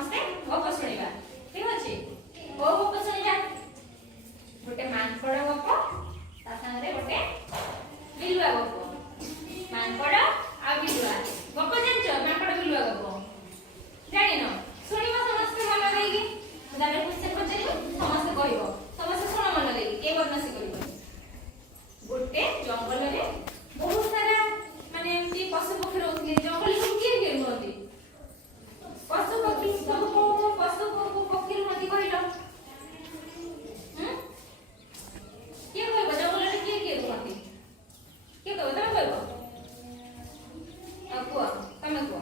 समस्ते गप सुनिबा ठीक अछि ओ गप सुनिबा गोटे मांकड़ गप ता संगे गोटे बिलुआ गप मांकड़ आ बिलुआ गप जानछ मांकड़ बिलुआ गप जानि न सुनिबा समस्ते मन देगी दारे क्वेश्चन पचारि समस्ते कहइबो समस्ते सुन मन देगी के बदमाशी करिबो गोटे जंगल रे बहुत सारा माने एमती पशु पक्षी रहउथि जंगल में किए किए रहउथि पशु पक्षी सब को पशु पक्षी रहउथि कहिलो के कहबो जंगल रे किए किए रहउथि के कहबो तमे कहबो आ को तमे को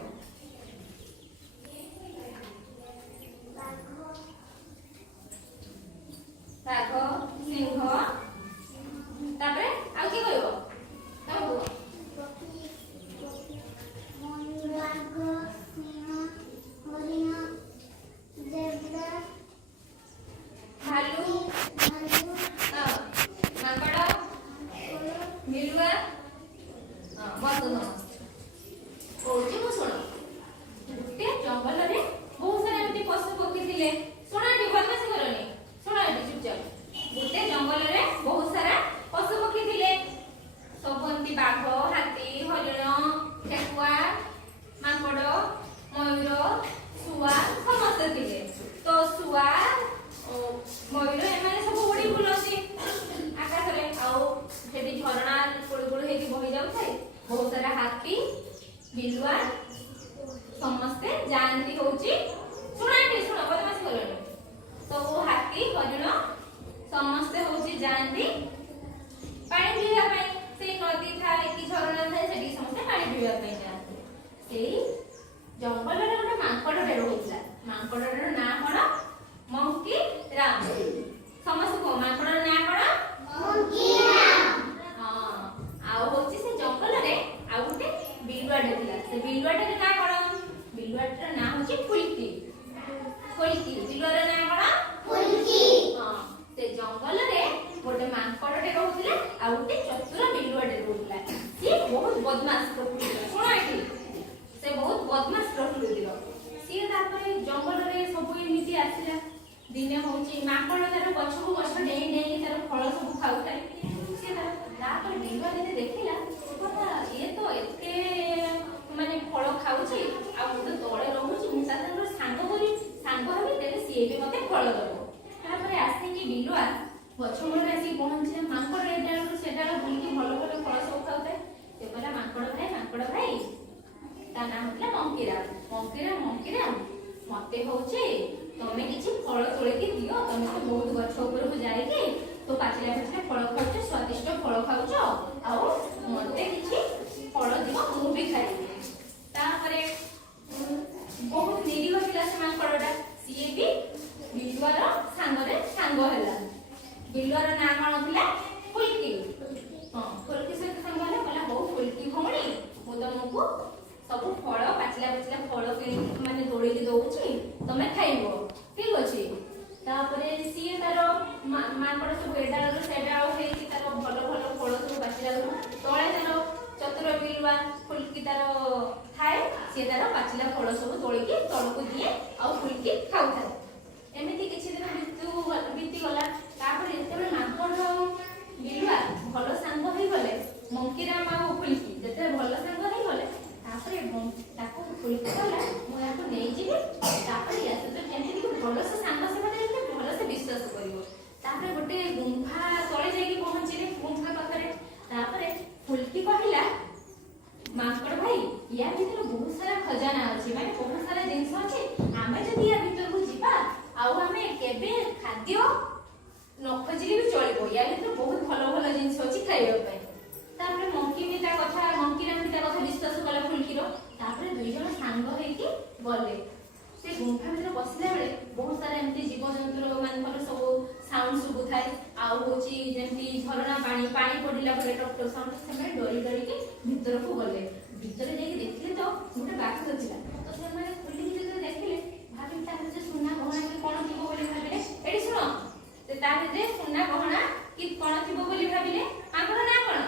बाघ सिंह तापरे आ की कहबो तमे को बहुत सारा हाथी बिलुआ समस्ते जानती होची सुनाटी सुनो बदमाशी करनी तो वो हाथी हरिण समस्ते होची जानती पानी पीवा पई से नदी थाए कि झरना थाए सेठी समस्ते पानी पीवा पई जानती सेही जंगल रे गोटे मांकड़ रे रहउतला मांकड़ रे ना कोन मंकी राम समस्त को मांकड़ रे ना कोन मंकी राम हां आ होची से जंगल रे आ गोटे बिलुआ देला से बिलुआ रे ना कोन बिलुआ रे ना होची फुलकी फुलकी बिलुआ रे ना कोन फुलकी हां से जंगल रे गोटे मांकड़ रे रहउतले आ गोटे चतुर बिलुआ रे रहउतला से बहुत बदमाश प्रकृति सुनो एठी से बहुत बदमाश प्रकृति सी तापर जंगल रे सब एमिति आसिला दिने होची माकड़ तार गछको गछ डेई डेई तार फल सब खाउताय से तापर बिलुआ जे देखिला पता ये तो एते माने फल खाउची आ तो तळे रहउची मु साथर सांग करी सांग हबे तेरे सीए भी मते फल दबो तापर आसी कि बिलुआ गछ मूल आसी पहुंचे माकड़ एडाल सेडाल बुलकी भलो भलो फल सब खाउताय से कहला माकड़ भाई ता नाम होतला मंकीरा मते होचे तमे किछि फल तोळे के दियो तमे तो बहुत गछ ऊपर को जाई के तो पाचला पाचला फल खाउछ स्वादिष्ट फल खाउछ आ मते किछि फल दियो मु भी खाई तापरे बहुत निरीह पिला से माकड़टा सीए भी बिलुआर सांग हैला बिलुआर नाम कोन थिला फुलकी हां फुलकी से सांग हैला कहला हो फुलकी भौणी मु तुमको सब फल पाचला पाचला फल के माने तोड़ी के दउची तमे खाइबो ठीक अछि तापरे सीए तारो माकड़ सब एडाल सेडाल हेची तारो भलो भलो फल सब पाचला तळे तारो चतुर बिलुआ फुलकी तारो थाए से तारो पाचला फल सब तोड़ी के तळको दिए आ फुलकी खाउ थाए एमिति किछि दिन बीती गला तापरे एते माकड़ बिलुआ भलो सांग होई गले मंकीराम आ फुलकी जते भलो सांग होई गले तापरे ताको फुलकी गला मु याको नै जिबे तापरे या तो जेंति कि भलो से सांग से मते भलो से विश्वास करिवो तापरे गोटे गुंफा तळे जाई कि पहुंचीले गुंफा पाखरे तापरे फुलकी कहिला माकड़ भाई या भीतर बहुत सारा खजाना अछि माने बहुत सारा जिंस अछि आमे जदी या भीतर को जिबा आ आमे केबे खाद्य न खोजिले भी चलिबो या भीतर बहुत भलो भलो जिंस अछि खाइबा पई तापरे मंकी भी ता कथा मंकीराम भी ता कथा विश्वास कला फुलकीरो तापरे दुई जण सांग हेकी गले से गुंफा भीतर बसला बेले बहुत सारा एमती जीव जंतु मानकर सब साउंड सुबु थाए आ होची जेमती झरना पानी पडिला परे टप टप साउंड से डरी डरी के भीतर को गले भीतर जाई देखले तो गोटे बाघ थिला तो से माने खुली जे देखले भाबी ता जे सुना गहना के कोन थिबो बोली भाबिले एडी सुनो से ता जे सुना गहना कि कोन थिबो बोली भाबिले आंकर ना कोन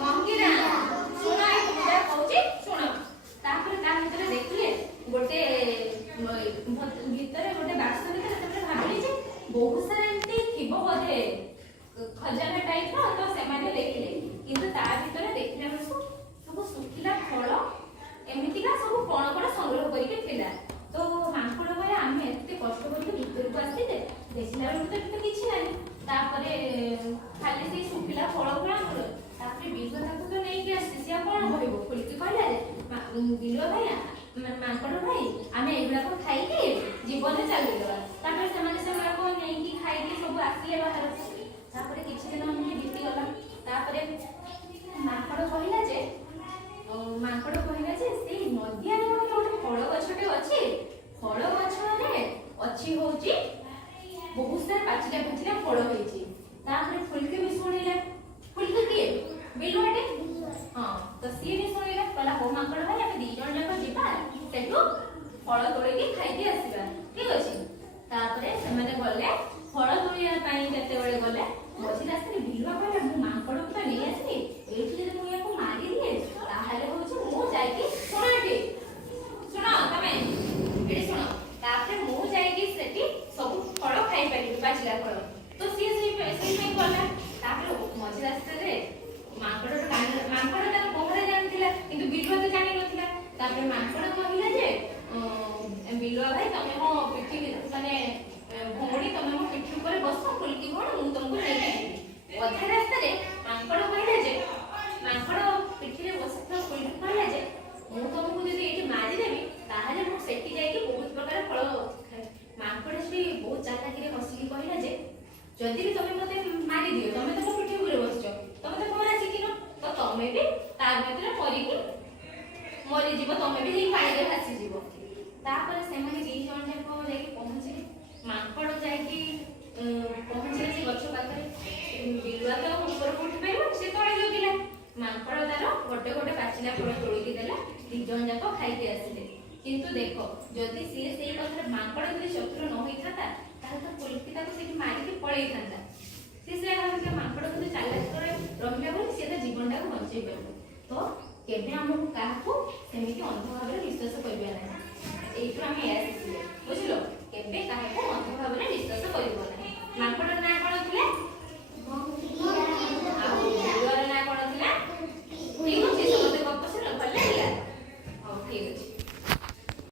मंकीरा सुना एक बुढा कहूची सुनो तापर ता भीतर देखले गोटे କଣ କଣ ସଂଗ୍ରହ କରିକି ଥିଲା। ତ ମାଙ୍କଡ କହିଲା ଆମେ ଏତେ କଷ୍ଟ କରିକି ଭିତରକୁ ଆସିଲେ ଦେଖିଲା ବେଳକୁ ତ ଏଠି ତ କିଛି ନାହିଁ। ତାପରେ ଖାଲି ସେଇ ଶୁଖିଲା ଫଳ ଗୁଡା ଆମର। ତାପରେ ବିଲୁଆ ତାକୁ ତ ନେଇକି ଆସିଛି, ସିଏ ଆଉ କଣ କହିବ? ଖୋଲିକି କହିଲା ଯେ ବିଲୁଆ ଭାଇ ମାଙ୍କଡ ଭାଇ ଆମେ ଏଗୁଡାକ ଖାଇକି ଜୀବନରେ ଚାଲିଗଲା। ତାପରେ ସେମାନେ ସେଗୁଡାକ ନେଇକି ଖାଇକି ସବୁ ଆସିଲେ ବାହାରକୁ। ତାପରେ କିଛି ଦିନ ଏମିତି ବିତିଗଲା। ତାପରେ ମାଙ୍କଡ କହିଲା ଯେ ସେଇ ନଦିଆରେ ଗୋଟେ ଫଳ ଗଛଟେ ଅଛି, ଫଳ ଗଛରେ ଅଛି ହଉଛି ବହୁତ ସାରା ପାଚିଲା ପାଚିଲା ଫଳ ହେଇଛି। ତାପରେ ଫୁଲକି ବି ଶୁଣିଲା। ଫୁଲକି କିଏ? ବିଲୁଆଟେ। ହଁ, ତ ସିଏ ବି ଶୁଣିଲା, କହିଲା ହଉ ମାଙ୍କଡ ଭାଇ ଆମେ 2 ଜଣ ଯାକ ଯିବା ସେଠୁ ଫଳ ତୋଳିକି ଖାଇକି ଆସିବା, ଠିକ ଅଛି। ତାପରେ ସେମାନେ ଗଲେ ଫଳ ତୋଳିବା ପାଇଁ। ଯେତେବେଳେ ଗଲେ ମଝି ରାସ୍ତାରେ ବିଲୁଆ କହିଲା ମୁଁ ମାଙ୍କଡକୁ ତ ନେଇ ଆସିଲି, ଏଇଠି ଯଦି ମୁଁ ୟାକୁ ମାରିଦିଏ ତାହେଲେ ହଉଛି ମୁଁ ଯାଇକି ଶୁଣ ତମେ ଏଠି ଶୁଣ, ତାପରେ ମୁଁ ଯାଇକି ସେଠି ସବୁ ଫଳ ଖାଇପାରିବି, ପାଚିଲା ଫଳ। ତ ସିଏ ସେଇପାଇଁ ଗଲା। ତାପରେ ମଝି ରାସ୍ତାରେ ମାଙ୍କଡ ତାର ପହଁରା ଜାଣିଥିଲା, କିନ୍ତୁ ବିଲୁଆ ତ ଜାଣିନଥିଲା। ତାପରେ ମାଙ୍କଡ କହିଲା ଯେ ବିଲୁଆ ଭାଇ ତମେ ମୋ ପିଠି ମାନେ ଭଉଣୀ ତମେ ମୋ ପିଠି ଉପରେ ବସ, ଫୁଲକି କଣ ମୁଁ ତମକୁ ନେଇକି ଯିବି। ଅଧା ରାସ୍ତାରେ ମାଙ୍କଡ ପିଠିରେ ବସିଥିବା ଫୁଲକି କହିଲା ଯେ ମୁଁ ତମକୁ ଯଦି ଏଇଠି ମାରିଦେବି ତାହେଲେ ମୁଁ ସେଠି ଯାଇକି ବହୁତ ପ୍ରକାର ଫଳ ଖାଏ। ମାଙ୍କଡ ସେଠି ବହୁତ ଚାଲାକିରେ ହସିକି କହିଲା ଯେ ଯଦି ବି ତମେ ମତେ ମାରିଦିଅ, ତମେ ତ ମୋ ପିଠି ଉପରେ ବସିଛ, ତମେ ତ ପହଁରା ଶିଖିନ, ତ ତମେ ବି ତା ଭିତରେ ମରିଯିବ, ତମେ ବି ସେଇ ପାଣିରେ ଭାସିଯିବ। ତାପରେ ସେମାନେ 2 ଜଣ ଯାକ ଯାଇକି ପହଞ୍ଚିଲେ। ମାଙ୍କଡ ଯାଇକି ପହଞ୍ଚିଲେ ସେ ଗଛ ପାଖରେ। ବିଲୁଆ ତ ଉପରକୁ ଉଠି ପାରିବ, ସେ ତଳେ ଜଗିଲା। ମାଙ୍କଡ ତାର ଗୋଟେ ଗୋଟେ ପାଚିଲା ଫଳ ତୋଳିକି ଦେଲା, 2 ଜଣ ଯାକ ଖାଇକି ଆସିଲେ। କିନ୍ତୁ ଦେଖ, ଯଦି ସିଏ ସେଇ କଥାରେ ମାଙ୍କଡ ଯଦି ଚତୁର ନ ହେଇଥାନ୍ତା ତାହେଲେ ତ ଫୁଲକି ତାକୁ ସେଠି ମାରିକି ପଳେଇଥାନ୍ତା। ସେ ଭାବିଥିଲା ମାଙ୍କଡ କିନ୍ତୁ ଚାଲାକରେ ରହିଲା ବୋଲି ସେ ତା ଜୀବନଟାକୁ ବଞ୍ଚେଇ ପାରିବ। ତ କେବେ ଆମକୁ କାହାକୁ ସେମିତି ଅନ୍ଧ ଭାବରେ ବିଶ୍ୱାସ କରିବା ନାହିଁ। ଏଇଠୁ ଆମେ ଏଇଆ ଶିଖିଲେ, ବୁଝିଲ? କେବେ କାହାକୁ ଅନ୍ଧ ଭାବରେ ବିଶ୍ୱାସ କରିବ ନାହିଁ। ମାଙ୍କଡ